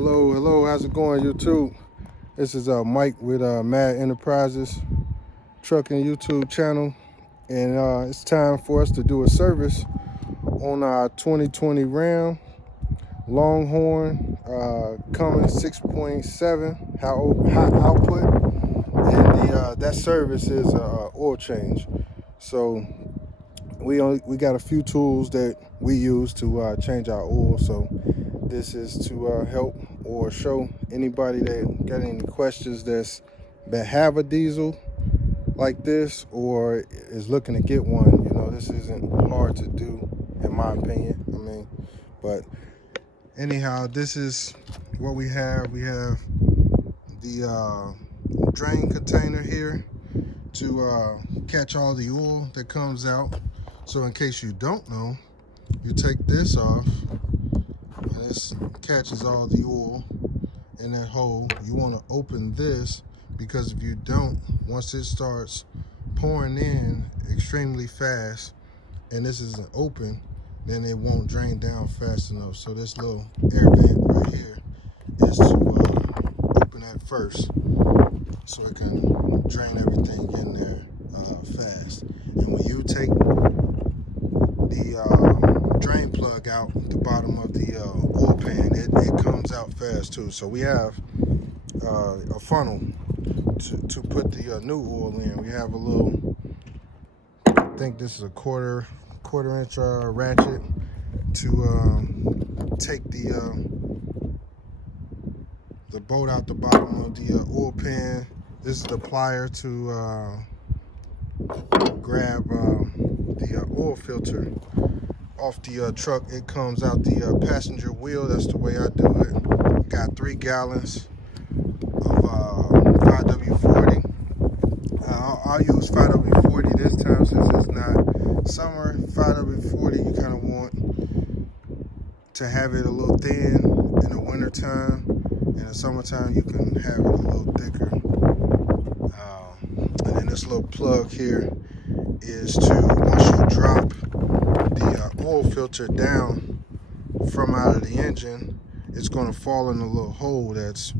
Hello, how's it going, YouTube? This is Mike with Mad Enterprises Trucking YouTube channel, and it's time for us to do a service on our 2020 Ram Longhorn, coming 6.7 high output, and that service is oil change. So we got a few tools that we use to change our oil. So this is to help or show anybody that got any questions that have a diesel like this or is looking to get one. You know, this isn't hard to do, in my opinion. But anyhow, this is what we have. We have the drain container here to catch all the oil that comes out. So in case you don't know, you take this off, and this catches all the oil in that hole. You want to open this, because if you don't, once it starts pouring in extremely fast and this isn't open, then it won't drain down fast enough. So this little air vent right here is to open that first, so it can drain everything in there fast. And when you take the drain plug out the bottom of the oil pan, it comes out fast too. So we have a funnel to put the new oil in. We have a little, I think this is a quarter inch ratchet to take the bolt out the bottom of the oil pan. This is the plier to grab the oil filter off the truck. It comes out the passenger wheel. That's the way I do it. Got 3 gallons of 5W40. I'll use 5W40 this time since it's not summer. 5W40, you kind of want to have it a little thin in the winter time. In the summertime, you can have it a little thicker. And then this little plug here is to, once you drop the oil filter down from out of the engine, it's going to fall in a little hole that's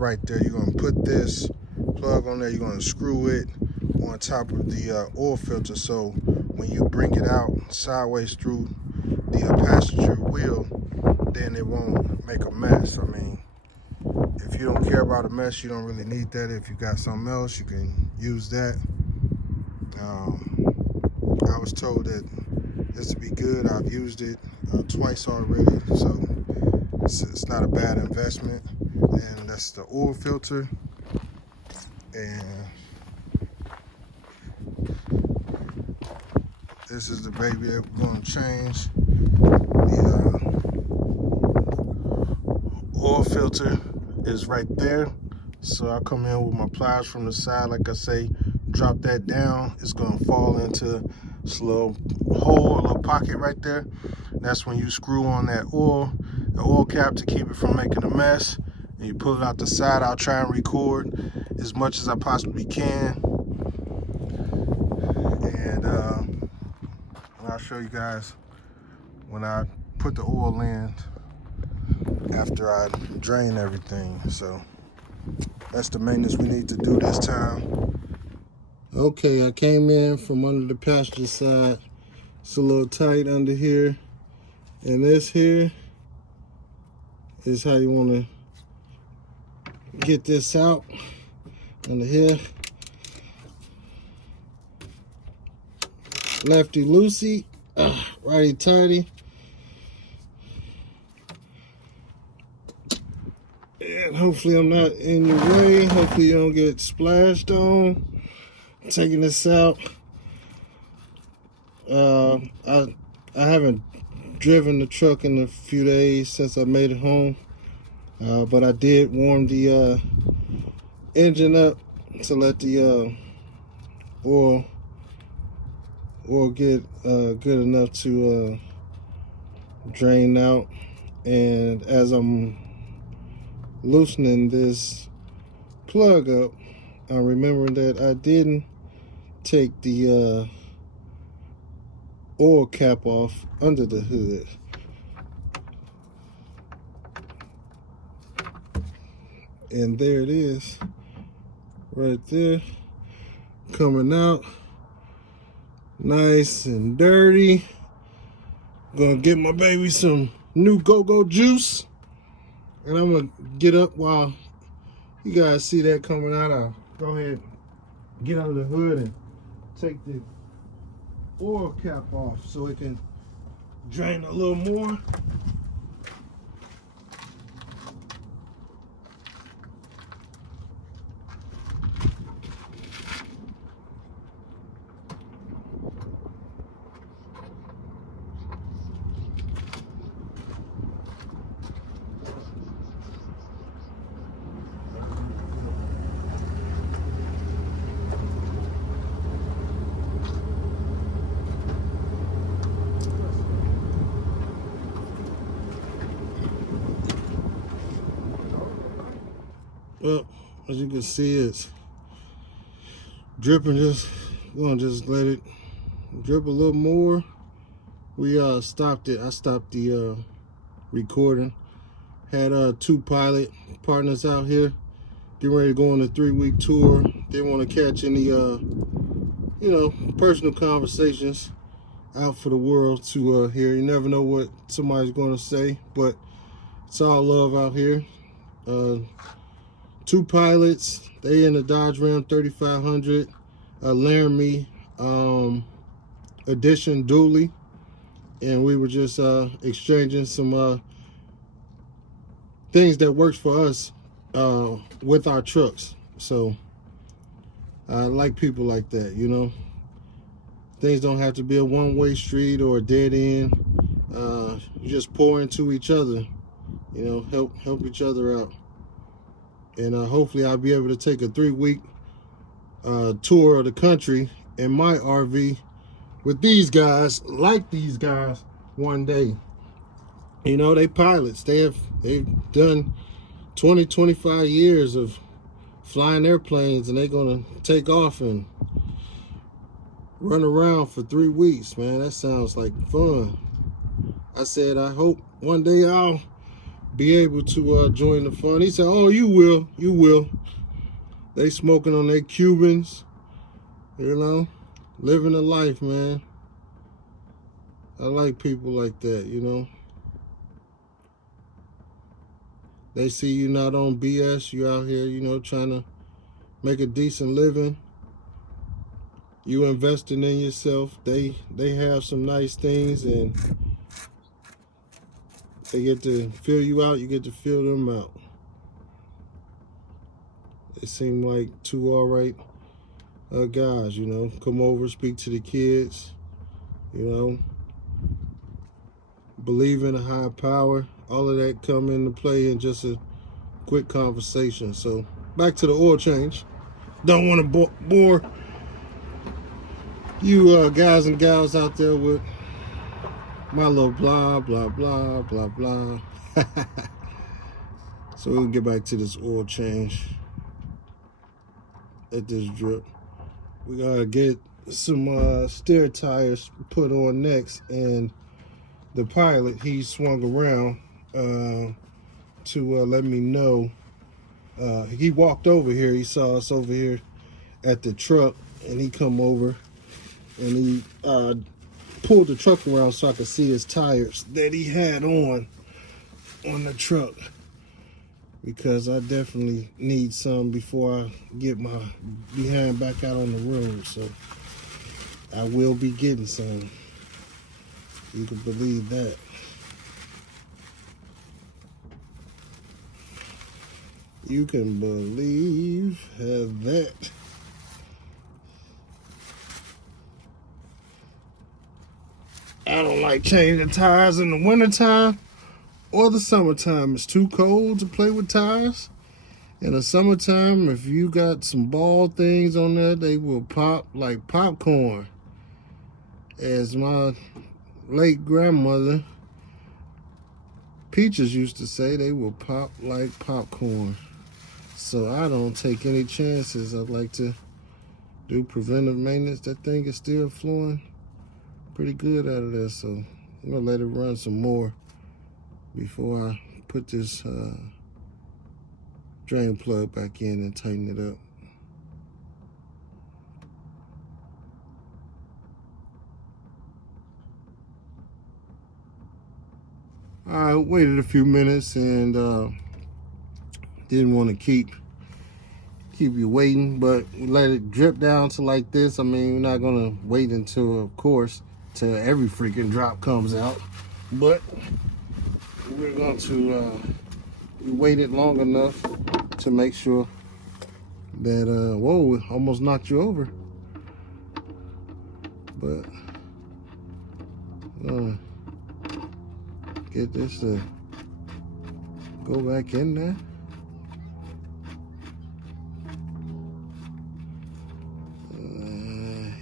right there. You're going to put this plug on there. You're going to screw it on top of the oil filter, so when you bring it out sideways through the passenger wheel, then it won't make a mess. I mean, if you don't care about a mess, you don't really need that. If you got something else, you can use that. I was told that this would be good. I've used it twice already, so it's not a bad investment. And that's the oil filter. And this is the baby that we're going to change. The oil filter is right there. So I come in with my pliers from the side, like I say, drop that down. It's going to fall into this little hole, a little pocket right there. That's when you screw on that the oil cap to keep it from making a mess. And you pull it out the side. I'll try and record as much as I possibly can. And I'll show you guys when I put the oil in after I drain everything. So that's the maintenance we need to do this time. Okay, I came in from under the passenger side. It's a little tight under here. And this here is how you want to get this out under here. Lefty loosey, righty tighty. And hopefully I'm not in your way. Hopefully you don't get splashed on. Taking this out. I haven't driven the truck in a few days since I made it home. But I did warm the engine up to let the oil get good enough to drain out. And as I'm loosening this plug up, I'm remembering that I didn't take the oil cap off under the hood. And there it is, right there, coming out nice and dirty. Gonna get my baby some new go-go juice, and I'm gonna get up while you guys see that coming out. I'll go ahead and get under the hood and take the oil cap off so it can drain a little more. Well, as you can see, it's dripping. We're gonna just let it drip a little more. We stopped it. I stopped the recording. Had 2 pilot partners out here getting ready to go on a 3-week tour. Didn't want to catch any personal conversations out for the world to hear. You never know what somebody's going to say, but it's all love out here. 2 pilots, they in the Dodge Ram 3500 Laramie edition dually, and we were just exchanging some things that works for us with our trucks. So I like people like that, you know. Things don't have to be a one-way street or a dead end. You just pour into each other, you know, help each other out. And hopefully I'll be able to take a 3-week tour of the country in my RV with these guys, like these guys, one day. You know, they pilots. They've done 20-25 years of flying airplanes, and they're gonna take off and run around for 3 weeks. Man, that sounds like fun. I said, I hope one day I'll be able to join the fun. He said, oh, you will. They smoking on their Cubans, you know, living a life, man. I like people like that, you know. They see you not on BS. You out here, you know, trying to make a decent living. You investing in yourself. They have some nice things, and they get to fill you out. You get to fill them out. It seemed like 2 all right guys, you know. Come over, speak to the kids, you know. Believe in a higher power. All of that come into play in just a quick conversation. So back to the oil change. Don't want to bore you guys and gals out there with my little blah blah blah blah blah. So we'll get back to this oil change. Let this drip. We gotta get some steer tires put on next, and the pilot, he swung around to let me know. He walked over here. He saw us over here at the truck, and he come over and he pulled the truck around so I could see his tires that he had on the truck, because I definitely need some before I get my behind back out on the road. So I will be getting some. You can believe that. You can believe that. I don't like changing tires in the wintertime or the summertime. It's too cold to play with tires. In the summertime, if you got some ball things on there, they will pop like popcorn. As my late grandmother Peaches used to say, they will pop like popcorn. So I don't take any chances. I'd like to do preventive maintenance. That thing is still flowing pretty good out of there, so I'm gonna let it run some more before I put this drain plug back in and tighten it up. I waited a few minutes and didn't want to keep you waiting, but we let it drip down to like this. I mean, we're not gonna wait until, of course, till every freaking drop comes out, but we're going to we waited long enough to make sure that whoa, it almost knocked you over, but get this to go back in there.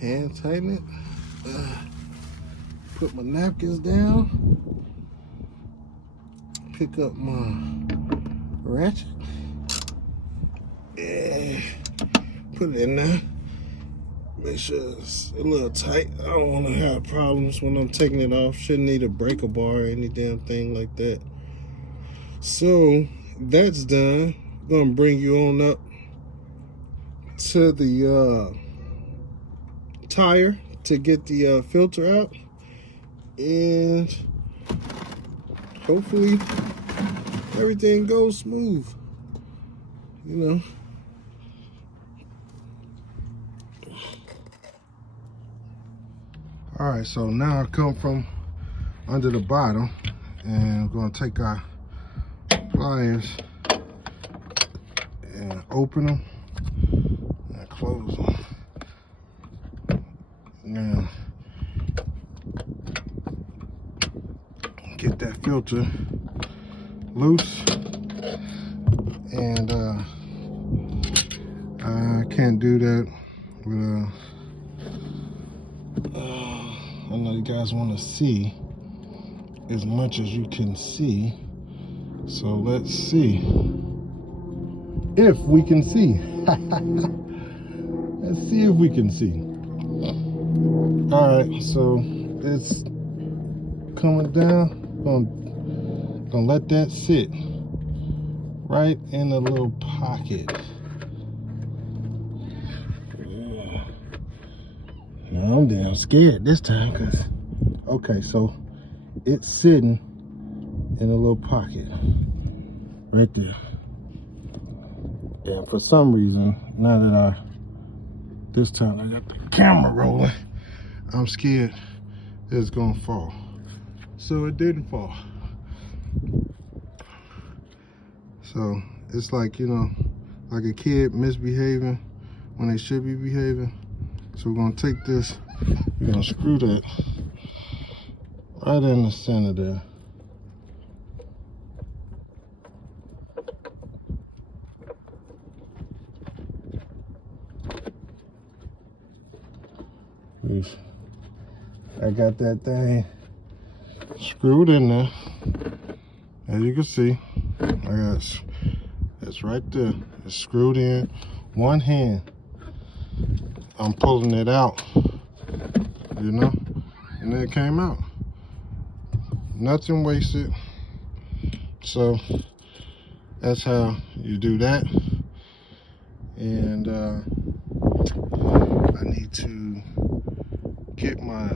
Hand tighten it. Put my napkins down. Pick up my ratchet. Yeah. Put it in there. Make sure it's a little tight. I don't want to have problems when I'm taking it off. Shouldn't need a breaker bar or any damn thing like that. So that's done. I'm gonna bring you on up to the tire to get the filter out, and hopefully everything goes smooth, you know. All right, so now I come from under the bottom, and I'm gonna take our pliers and open them and close them. Now get that filter loose, and I can't do that with I know you guys want to see as much as you can see, so let's see if we can see. Let's see if we can see. All right, so it's coming down. Gonna let that sit right in the little pocket. Yeah. Now I'm damn scared this time, cause okay, so it's sitting in a little pocket right there. And for some reason, now that this time I got the camera rolling, I'm scared that it's gonna fall. So it didn't fall. So it's like, you know, like a kid misbehaving when they should be behaving. So we're gonna take this, we're gonna screw that right in the center there. I got that thing screwed in there. As you can see, it's right there. It's screwed in. One hand, I'm pulling it out, you know, and it came out. Nothing wasted. So that's how you do that. And I need to get my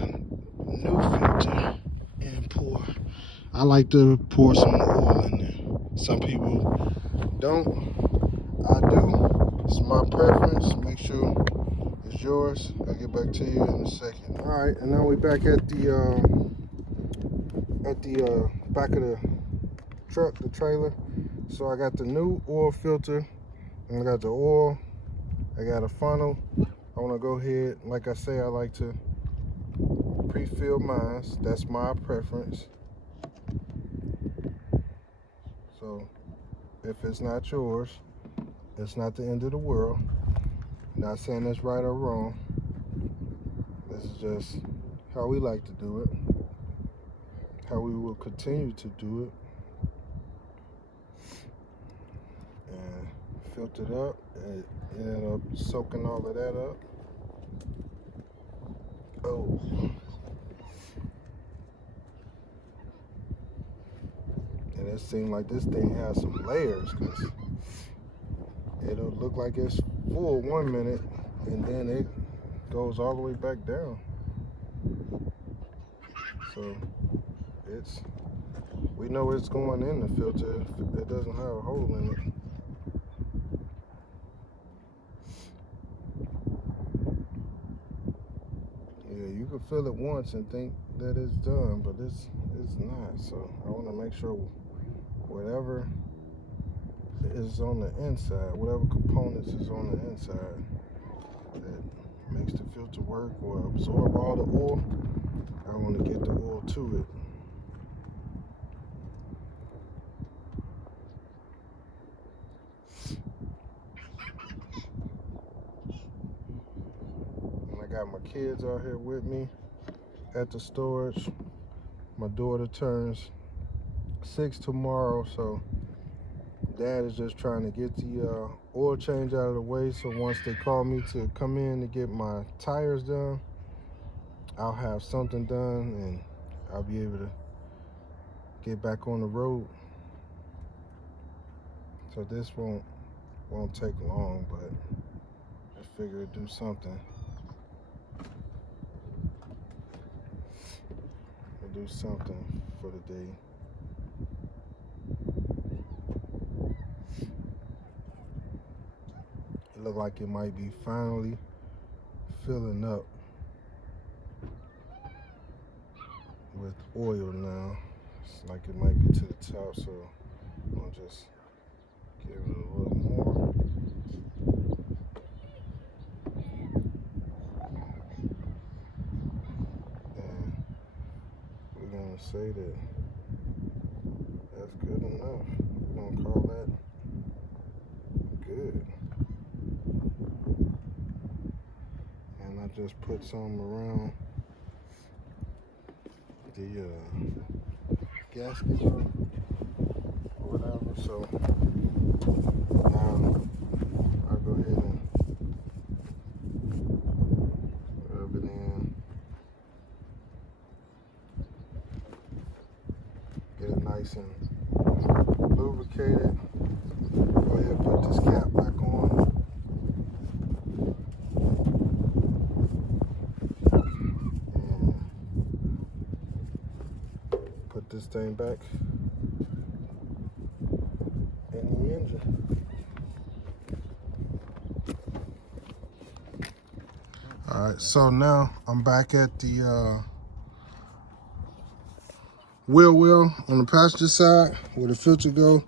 new filter and pour. I like to pour some oil in there. Some people don't. I do. It's my preference. Make sure it's yours. I'll get back to you in a second. All right, and now we're back at the back of the truck, the trailer. So I got the new oil filter, and I got the oil. I got a funnel. I want to go ahead, like I say, I like to pre-fill mine. That's my preference. So if it's not yours, it's not the end of the world. Not saying it's right or wrong. This is just how we like to do it, how we will continue to do it. And filtered up, and ended up soaking all of that up. Oh. And it seemed like this thing has some layers, because it'll look like it's full 1 minute, and then it goes all the way back down. So we know it's going in the filter. It doesn't have a hole in it. Yeah, you can feel it once and think that it's done, but it's not. So I want to make sure whatever is on the inside, whatever components is on the inside that makes the filter work or absorb all the oil, I want to get the oil to it. And I got my kids out here with me at the storage. My daughter turns 6 tomorrow, so Dad is just trying to get the oil change out of the way, so once they call me to come in to get my tires done, I'll have something done and I'll be able to get back on the road. So this won't take long, but I figure it'd do something. It'll do something for the day. It look like it might be finally filling up with oil now. It's like it might be to the top, so I'll just give it a little more. And we're gonna say that that's good enough. We're gonna call that good. And I just put some around the gasket or whatever, so now I'll go ahead and rub it in, get it nice and lubricated. Go ahead and put this cap back on. Put this thing back in the engine. All right, so now I'm back at the wheel on the passenger side where the filter go.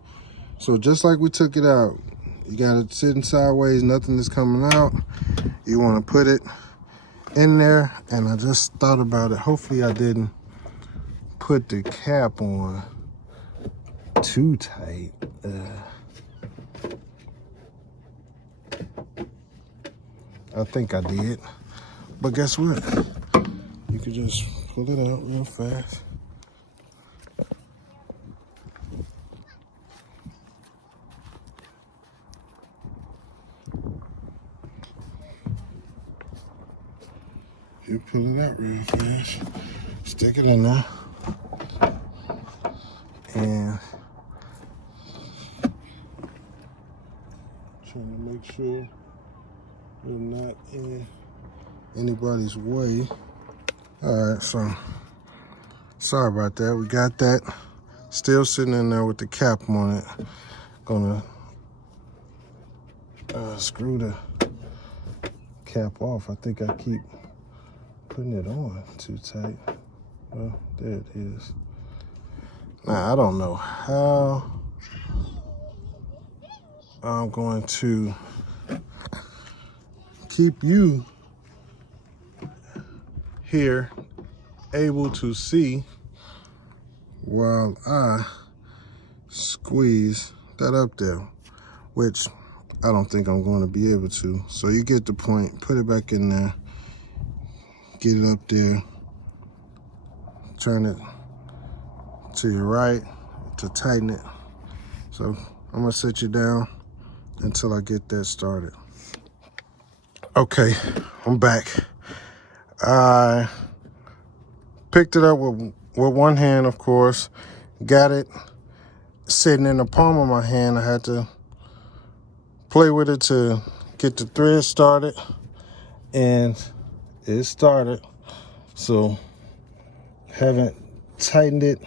So just like we took it out, you got it sitting sideways, nothing is coming out. You want to put it in there, and I just thought about it. Hopefully I didn't put the cap on too tight. I think I did, but guess what? You could just pull it out real fast. You pull it out real fast, stick it in there, and trying to make sure we're not in anybody's way. All right, so sorry about that. We got that still sitting in there with the cap on it. Gonna screw the cap off. I think I keep putting it on too tight. Well, there it is. Now, I don't know how I'm going to keep you here able to see while I squeeze that up there, which I don't think I'm going to be able to. So you get the point. Put it back in there. Get it up there. Turn it to your right to tighten it. So I'm gonna sit you down until I get that started. Okay, I'm back. I picked it up with one hand, of course. Got it sitting in the palm of my hand. I had to play with it to get the thread started, and it started. So haven't tightened it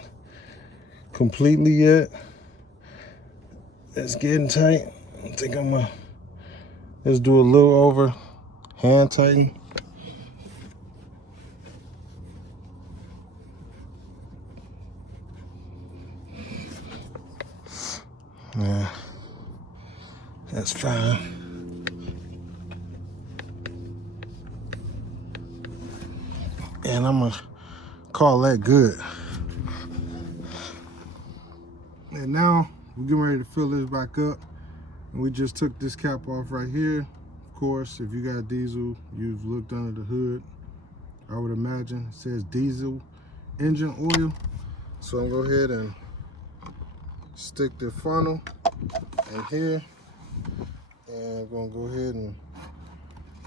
completely yet. It's getting tight. I think I'm gonna just do a little over hand tighten. Yeah, that's fine. And I'm gonna call that good. And now we're getting ready to fill this back up. And we just took this cap off right here. Of course, if you got diesel, you've looked under the hood. I would imagine it says diesel engine oil. So I'm gonna go ahead and stick the funnel in here, and I'm gonna go ahead and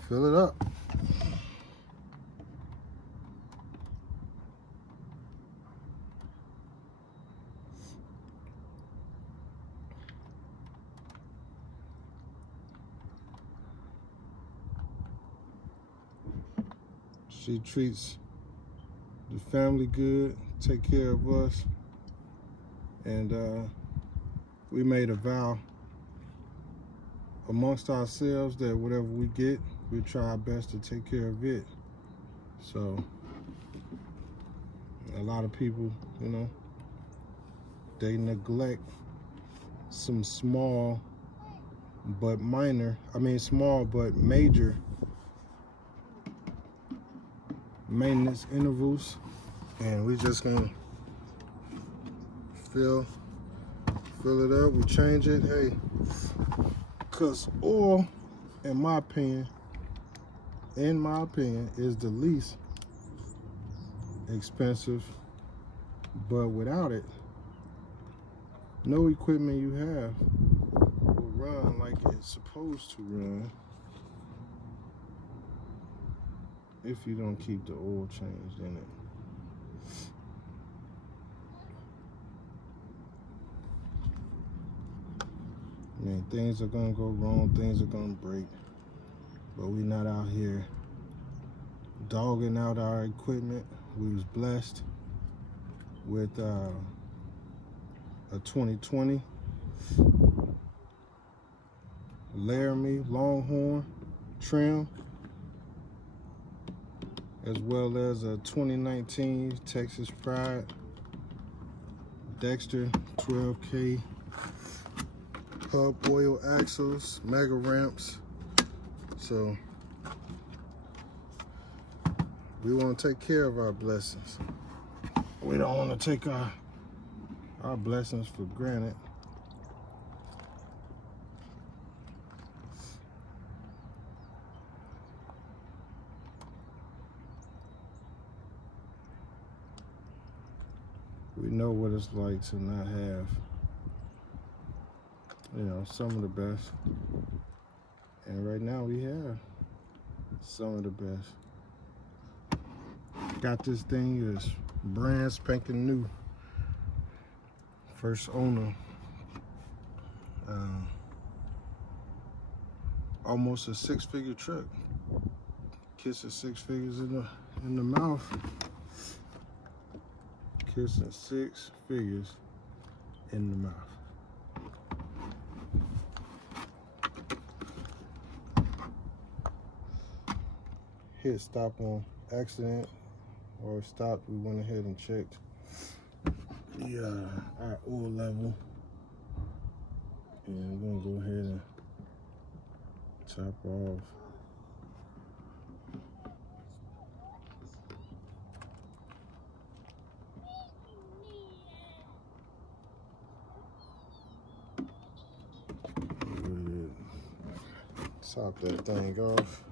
fill it up. She treats the family good, take care of us, and we made a vow amongst ourselves that whatever we get, we try our best to take care of it. So a lot of people, you know, they neglect some small but major maintenance intervals, and we just gonna fill it up. We change it, hey, because oil, in my opinion, is the least expensive, but without it, no equipment you have will run like it's supposed to run if you don't keep the oil changed in it. I mean, things are gonna go wrong, things are gonna break, but we're not out here dogging out our equipment. We was blessed with a 2020 Laramie Longhorn trim, as well as a 2019 Texas Pride Dexter 12K hub oil axles, mega ramps. So we want to take care of our blessings. We don't want to take our blessings for granted. We know what it's like to not have, you know, some of the best. And right now we have some of the best. Got this thing, is brand spanking new. First owner. Almost a six-figure truck. Kissing six figures in the mouth. Kissing six figures in the mouth. Hit stop on accident, or stopped. We went ahead and checked our oil level, and we're gonna go ahead and top off. Top that thing off.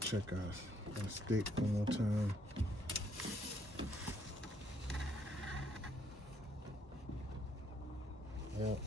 Check our stick one more time. Yep.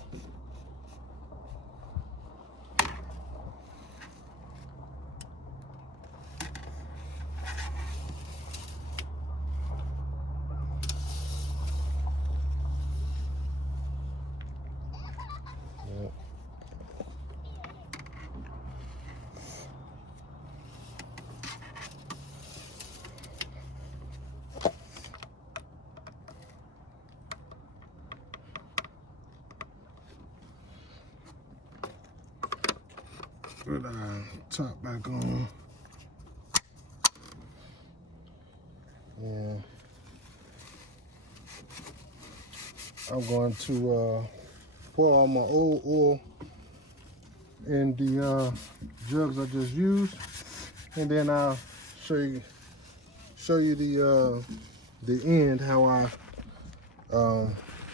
put our top back on. And I'm going to pour all my old oil in the jugs I just used, and then I'll show you the end, how I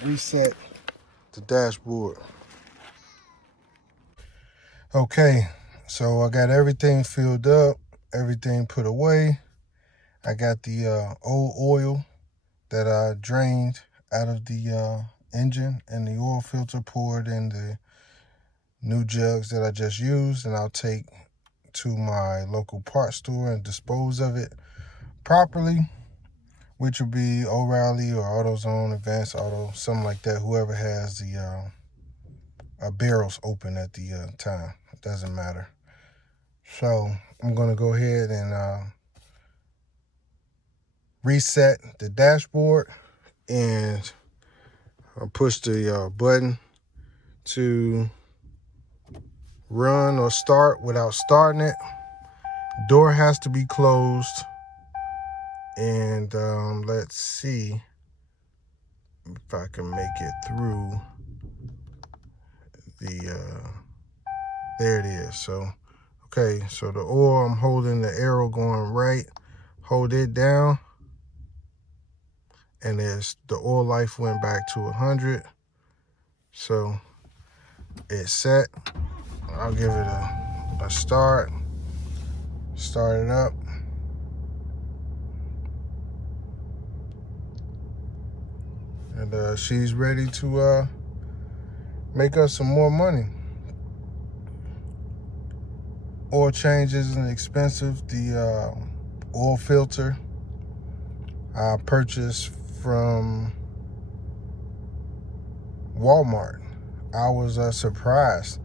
reset the dashboard. Okay, so I got everything filled up, everything put away. I got the old oil that I drained out of the engine, and the oil filter poured in the new jugs that I just used, and I'll take to my local parts store and dispose of it properly, which would be O'Reilly or AutoZone, Advanced Auto, something like that, whoever has the barrels open at the time. It doesn't matter. So I'm going to go ahead and reset the dashboard, and I'll push the button to run or start without starting it. Door has to be closed, and let's see if I can make it through the there it is. So okay, so the oil, I'm holding the arrow going right, hold it down, and the oil life went back to 100. So it's set. I'll give it a start it up. And she's ready to make us some more money. Oil change isn't expensive. The oil filter I purchased from Walmart. I was surprised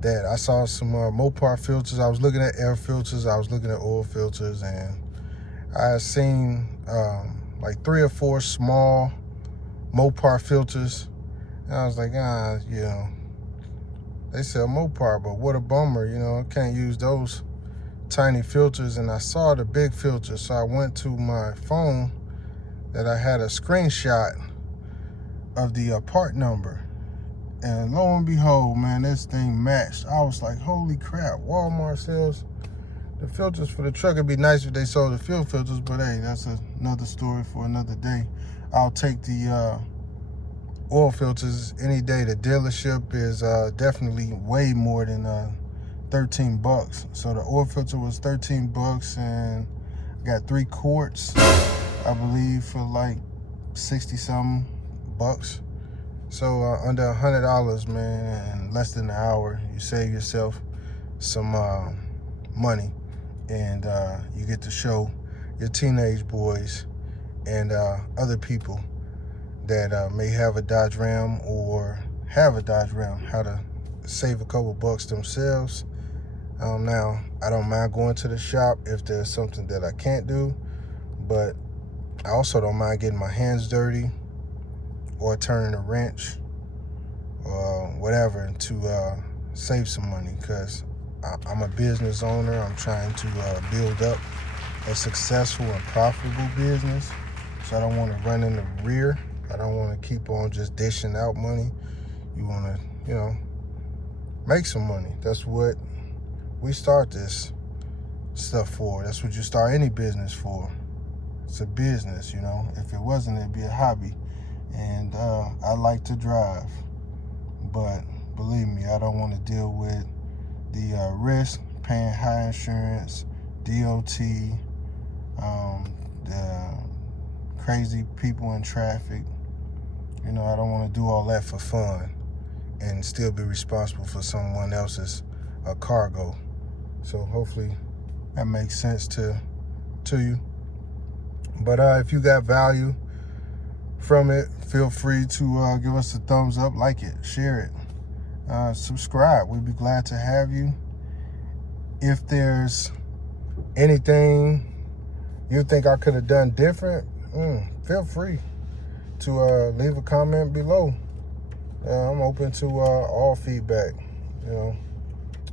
that I saw some Mopar filters. I was looking at air filters, I was looking at oil filters, and I had seen like 3 or 4 small Mopar filters, and I was like, you know, they sell Mopar, but what a bummer, you know, I can't use those tiny filters. And I saw the big filter, so I went to my phone that I had a screenshot of the part number, and lo and behold, man, this thing matched. I was like, holy crap, Walmart sells the filters for the truck. It'd be nice if they sold the fuel filters, but hey, that's another story for another day. I'll take the oil filters any day. The dealership is definitely way more than 13 bucks. So the oil filter was 13 bucks, and I got 3 quarts, I believe, for like 60 something bucks. So under $100, man, in less than an hour, you save yourself some money, and you get to show your teenage boys and other people that may have a Dodge Ram or have a Dodge Ram how to save a couple bucks themselves. Now, I don't mind going to the shop if there's something that I can't do, but I also don't mind getting my hands dirty or turning a wrench or whatever to save some money, because I'm a business owner. I'm trying to build up a successful and profitable business, so I don't want to run in the rear. I don't want to keep on just dishing out money. You want to, you know, make some money. That's what we start this stuff for. That's what you start any business for. It's a business, you know. If it wasn't, it'd be a hobby. And I like to drive, but believe me, I don't want to deal with the risk, paying high insurance, DOT, the crazy people in traffic. You know, I don't want to do all that for fun and still be responsible for someone else's cargo. So hopefully that makes sense to you. But if you got value from it, feel free to give us a thumbs up, like it, share it, subscribe. We'd be glad to have you. If there's anything you think I could have done different, feel free to leave a comment below. I'm open to all feedback, you know.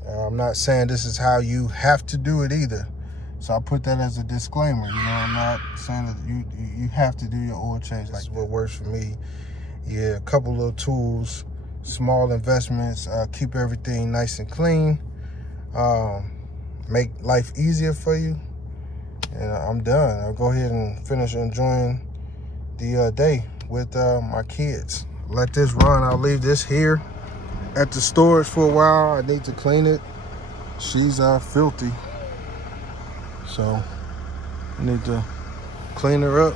I'm not saying this is how you have to do it either. So I put that as a disclaimer. You know, I'm not saying that you have to do your oil change. Like, what works for me. Yeah, a couple little tools, small investments, keep everything nice and clean, make life easier for you. And I'm done. I'll go ahead and finish enjoying the day with my kids. Let this run. I'll leave this here at the storage for a while. I need to clean it. She's filthy, so I need to clean her up.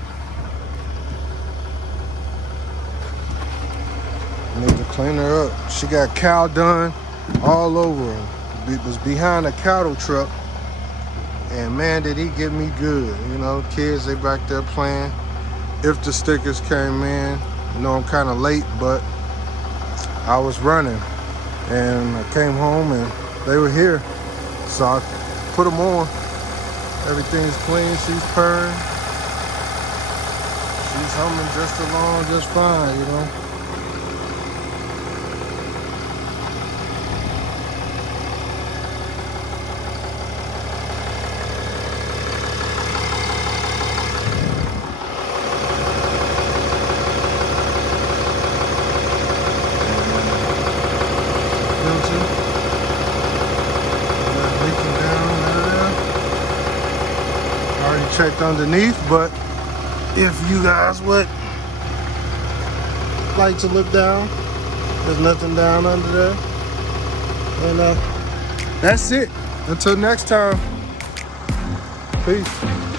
She got cow done all over her. It was behind a cattle truck, and man, did he get me good. You know, kids, they back there playing. If the stickers came in, you know, I'm kind of late, but I was running, and I came home and they were here, so I put them on. Everything's clean. She's purring. She's humming just along, just fine, you know. Checked underneath, but if you guys would like to look down, there's nothing down under there. And that's it. Until next time, peace.